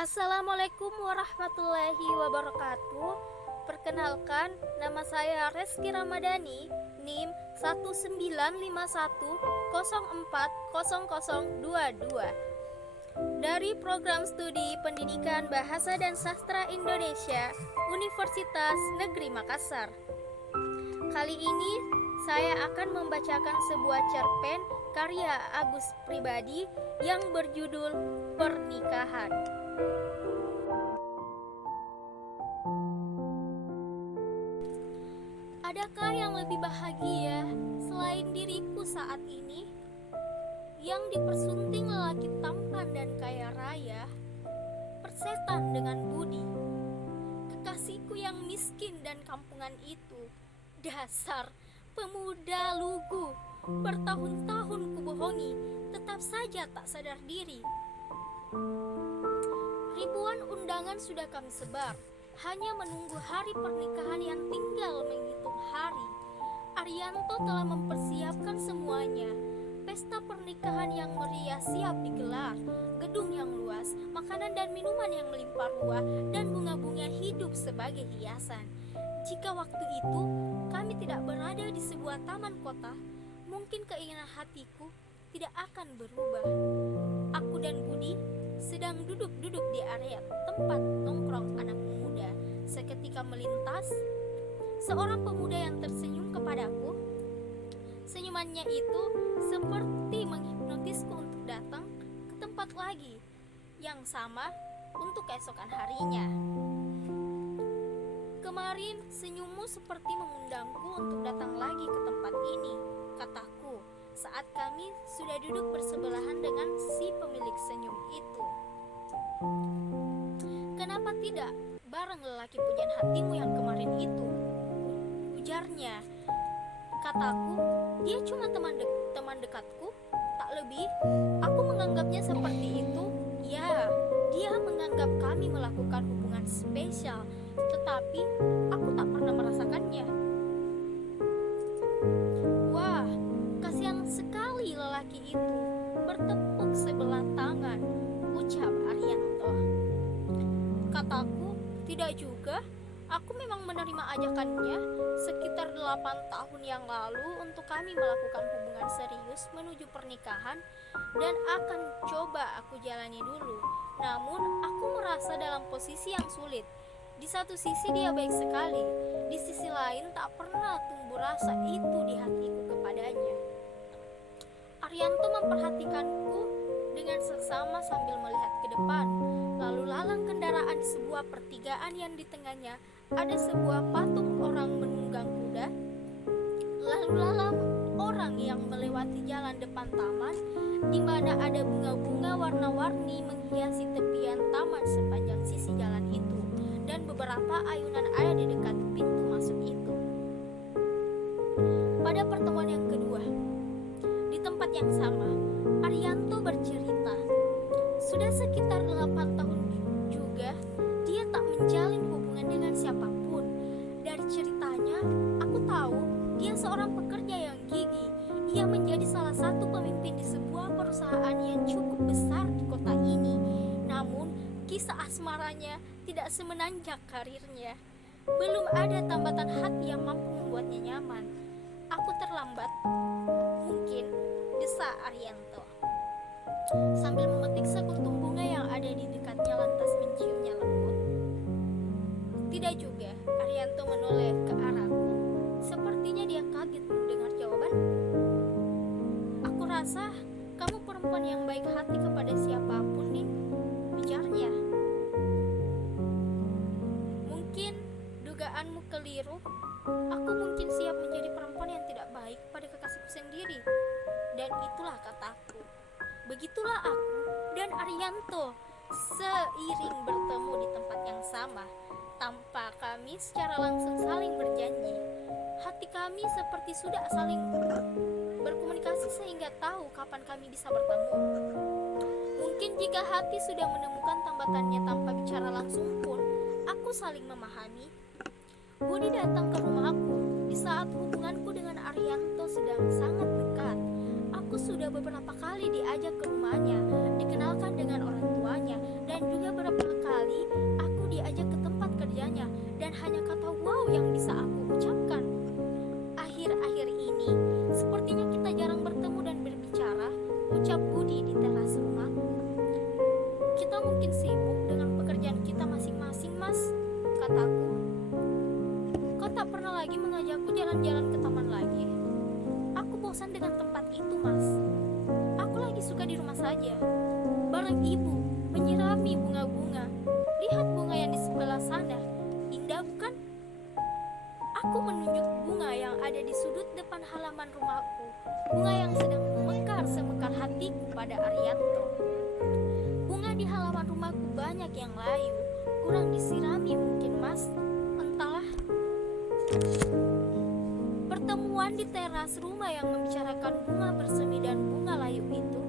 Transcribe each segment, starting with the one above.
Assalamualaikum warahmatullahi wabarakatuh. Perkenalkan, nama saya Reski Ramadhani, NIM 1951040022 dari Program Studi Pendidikan Bahasa dan Sastra Indonesia, Universitas Negeri Makassar. Kali ini saya akan membacakan sebuah cerpen karya Agus Pribadi yang berjudul Pernikahan. Adakah yang lebih bahagia selain diriku saat ini, yang dipersunting lelaki tampan dan kaya raya, persetan dengan budi, kekasihku yang miskin dan kampungan itu, dasar pemuda lugu, bertahun-tahun kubohongi, tetap saja tak sadar diri. Ribuan undangan sudah kami sebar, hanya menunggu hari pernikahan yang tinggal menghitung hari. Arianto telah mempersiapkan semuanya. Pesta pernikahan yang meriah siap digelar, gedung yang luas, makanan dan minuman yang melimpah ruah, dan bunga-bunga hidup sebagai hiasan. Jika waktu itu kami tidak berada di sebuah taman kota, mungkin keinginan hatiku tidak akan berubah. Aku dan Budi sedang duduk-duduk di area tempat nongkrong anak muda. Seketika melintas seorang pemuda yang tersenyum kepadaku. Senyumannya itu seperti menghipnotisku untuk datang ke tempat lagi yang sama untuk keesokan harinya. Kemarin senyummu seperti mengundangku untuk datang lagi ke tempat ini, kataku saat kami sudah duduk bersebelahan dengan si pemilik senyum itu. Kenapa tidak bareng lelaki pujaan hatimu yang kemarin itu? Ujarnya. Kataku, dia cuma teman dekatku, tak lebih. Aku menganggapnya seperti itu. Ya, dia menganggap kami melakukan hubungan spesial, tetapi aku tak pernah merasakannya. Wah, kasihan sekali lelaki itu, bertepuk sebelah tangan, ucap Arianto. Kataku, tidak juga. Aku memang menerima ajakannya sekitar 8 tahun yang lalu untuk kami melakukan hubungan serius menuju pernikahan, dan akan coba aku jalani dulu. Namun aku merasa dalam posisi yang sulit. Di satu sisi dia baik sekali, di sisi lain tak pernah tumbuh rasa itu di hatiku kepadanya. Arianto memperhatikanku dengan seksama sambil melihat ke depan. Lalu lalang kendaraan di sebuah pertigaan yang di tengahnya ada sebuah patung orang menunggang kuda. Lalu lalang orang yang melewati jalan depan taman, di mana ada bunga-bunga warna-warni menghiasi tepian taman sepanjang sisi jalan itu, dan beberapa ayunan ada di dekat pintu masuk itu. Pada pertemuan yang kedua, di tempat yang sama, Arianto bercerita, sudah sekitar 8 tahun juga dia tak menjalin hubungan dengan siapapun. Dari ceritanya, aku tahu dia seorang pekerja yang gigih. Ia menjadi salah satu pemimpin di sebuah perusahaan yang cukup besar di kota ini. Namun, kisah asmaranya tidak semenanjak karirnya. Belum ada tambatan hati yang mampu membuatnya nyaman. Aku terlambat, mungkin, desa Arianto, sambil memetik sekuntum bunga yang ada di dekatnya lantas menciumnya lembut. Tidak juga, Arianto menoleh ke arahku. Sepertinya dia kaget mendengar jawaban. Aku rasa kamu perempuan yang baik hati kepada siapapun, nih, ujarnya. Mungkin dugaanmu keliru. Aku mungkin siap menjadi perempuan yang tidak baik pada kekasihku sendiri. Dan itulah kataku. Begitulah aku dan Arianto seiring bertemu di tempat yang sama, tanpa kami secara langsung saling berjanji. Hati kami seperti sudah saling berkomunikasi sehingga tahu kapan kami bisa bertemu. Mungkin jika hati sudah menemukan tambatannya tanpa bicara langsung pun, aku saling memahami. Budi datang ke rumahku di saat hubunganku dengan Arianto sedang sangat dekat. Aku sudah beberapa kali diajak ke rumahnya, dikenalkan dengan orang tuanya, dan juga beberapa mungkin sibuk dengan pekerjaan kita masing-masing, Mas, kataku. Kau tak pernah lagi mengajakku jalan-jalan ke taman lagi. Aku bosan dengan tempat itu, Mas. Aku lagi suka di rumah saja, bareng ibu, menyirami bunga-bunga. Lihat bunga yang di sebelah sana, indah bukan? Aku menunjuk bunga yang ada di sudut depan halaman rumahku, bunga yang sedang mekar semekar hatiku pada Arianto. Bunga di halaman rumahku banyak yang layu, kurang disirami mungkin, Mas. Entahlah. Pertemuan di teras rumah yang membicarakan bunga bersemi dan bunga layu itu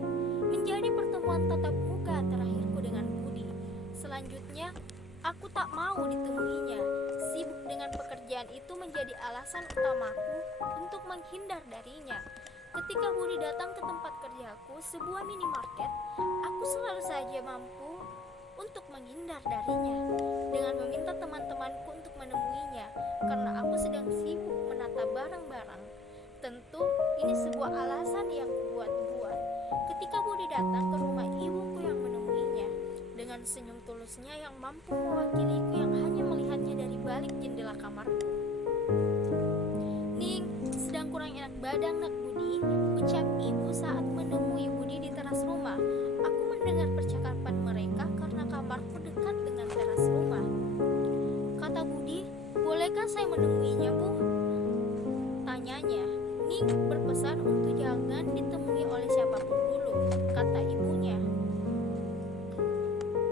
menjadi pertemuan tatap muka terakhirku dengan Budi. Selanjutnya, aku tak mau ditemuinya. Sibuk dengan pekerjaan itu menjadi alasan utamaku untuk menghindar darinya. Ketika Budi datang ke tempat kerjaku, sebuah minimarket, aku selalu saja mampu untuk menghindar darinya dengan meminta teman-temanku untuk menemuinya karena aku sedang sibuk menata barang-barang. Tentu ini sebuah alasan yang kubuat-buat. Ketika Budi datang ke rumah ibuku yang menemuinya dengan senyum tulusnya yang mampu mewakiliku yang hanya melihatnya dari balik jendela kamarku. "Ning, sedang kurang enak badan nak Budi," ucap ibu saat menemui Budi di teras rumah. Aku mendengar percakapan mereka karena kamarku dekat dengan teras rumah. Kata Budi, "Bolehkah saya menemuinya, Bu?" Tanyanya. "Ning berpesan untuk jangan ditemui oleh siapapun dulu," kata ibunya.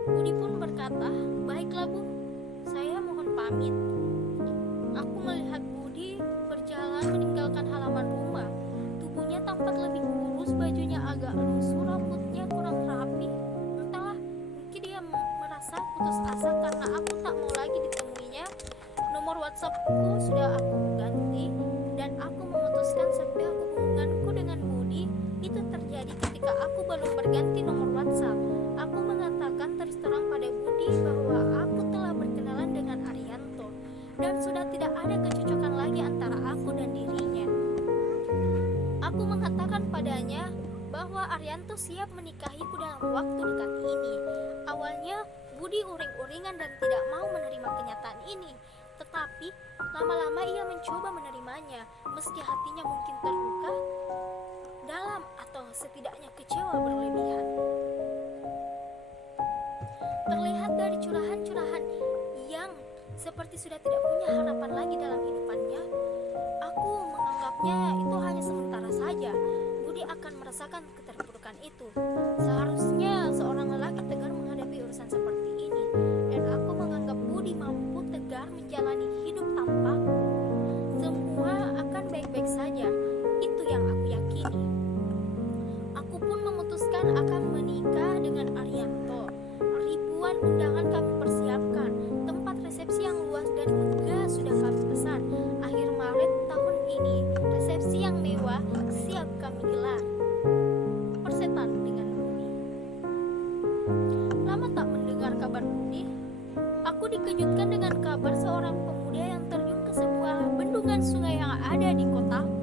Budi pun berkata, "Baiklah, Bu, saya mohon pamit." Aku melihat Budi berjalan meninggalkan halaman rumah. Tubuhnya tampak lebih kurus, bajunya agak lusuh, rambutnya kurang rapi. Entahlah, mungkin dia merasa putus asa karena aku tak mau lagi ditemuinya. Nomor WhatsAppku sudah aku ganti dan aku memutuskan sebuah hubunganku dengan Budi itu terjadi ketika aku belum berganti nomor WhatsApp. Aku mengatakan terus terang pada Budi bahwa aku telah berkenalan dengan Arianto dan sudah tidak ada kecocokan lagi antara aku dan dirinya. Aku mengatakan padanya bahwa Arianto siap menikahiku dalam waktu dekat ini. Awalnya Budi uring-uringan dan tidak mau menerima kenyataan ini, tetapi lama-lama ia mencoba menerimanya, meski hatinya mungkin terluka dalam atau setidaknya kecewa berlebihan. Terlihat dari curahan-curahan yang seperti sudah tidak punya harapan lagi dalam hidupannya. Aku menganggapnya itu hanya sementara saja. Budi akan merasakan keterpurukan itu. Seharusnya seorang lelaki tegar menghadapi urusan seperti ini, dan aku menganggap Budi mampu tegar menjalani hidup tanpaku. Semua akan baik-baik saja. Itu yang aku yakini. Aku pun memutuskan akan menikah dengan Arianto. Ribuan undangan kami persiapkan, tempat resepsi yang luas dan megah sudah kami pesan. Akhir Maret tahun ini, resepsi yang mewah siap kami gelar. Persetan dengan Budi. Lama tak mendengar kabar Budi. Aku dikejutkan dengan kabar seorang pemuda yang terjun ke sebuah bendungan sungai yang ada di kotaku.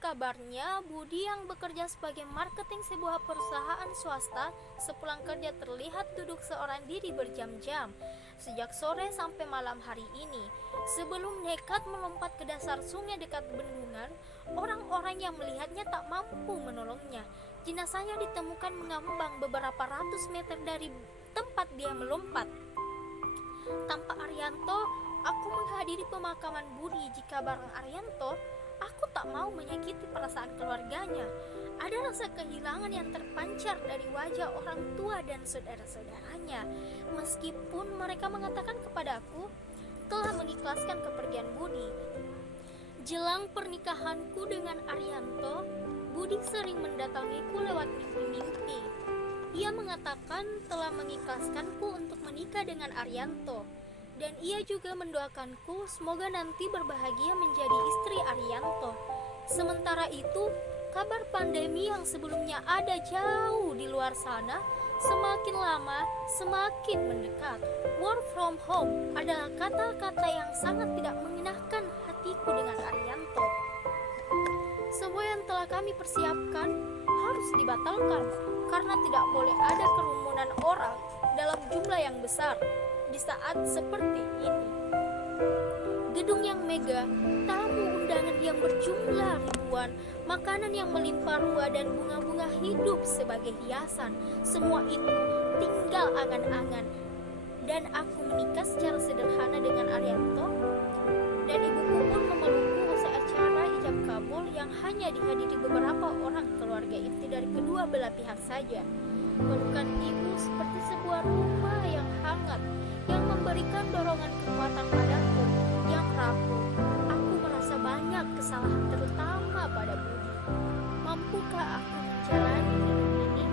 Kabarnya, Budi yang bekerja sebagai marketing sebuah perusahaan swasta sepulang kerja terlihat duduk seorang diri berjam-jam sejak sore sampai malam hari ini. Sebelum nekat melompat ke dasar sungai dekat bendungan, orang-orang yang melihatnya tak mampu menolongnya. Jenazahnya ditemukan mengambang beberapa ratus meter dari tempat dia melompat. Tanpa Arianto, aku menghadiri pemakaman Budi. Jika bareng Arianto, aku tak mau menyakiti perasaan keluarganya. Ada rasa kehilangan yang terpancar dari wajah orang tua dan saudara-saudaranya. Meskipun mereka mengatakan kepadaku telah mengikhlaskan kepergian Budi. Jelang pernikahanku dengan Arianto, Budi sering mendatangiku lewat mimpi-mimpi. Ia mengatakan telah mengikhlaskanku untuk menikah dengan Arianto. Dan ia juga mendoakanku semoga nanti berbahagia menjadi istri Arianto. Sementara itu, kabar pandemi yang sebelumnya ada jauh di luar sana semakin lama semakin mendekat. Work from home adalah kata-kata yang sangat tidak mengenahkan hatiku dengan Arianto. Semua yang telah kami persiapkan harus dibatalkan karena tidak boleh ada kerumunan orang dalam jumlah yang besar di saat seperti ini. Gedung yang megah, tamu undangan yang berjumlah ribuan, makanan yang melimpah ruah dan bunga-bunga hidup sebagai hiasan. Semua itu tinggal angan-angan. Dan aku menikah secara sederhana dengan Arianto, dan ibuku pun memelukku usai acara ijab kabul yang hanya dihadiri beberapa orang keluarga inti dari kedua belah pihak saja. Pelukan ibu seperti sebuah rumah yang hangat, yang memberikan dorongan kekuatan padaku yang rapuh. Aku merasa banyak kesalahan, terutama pada Budi. Mampukah aku menjalani hidup ini?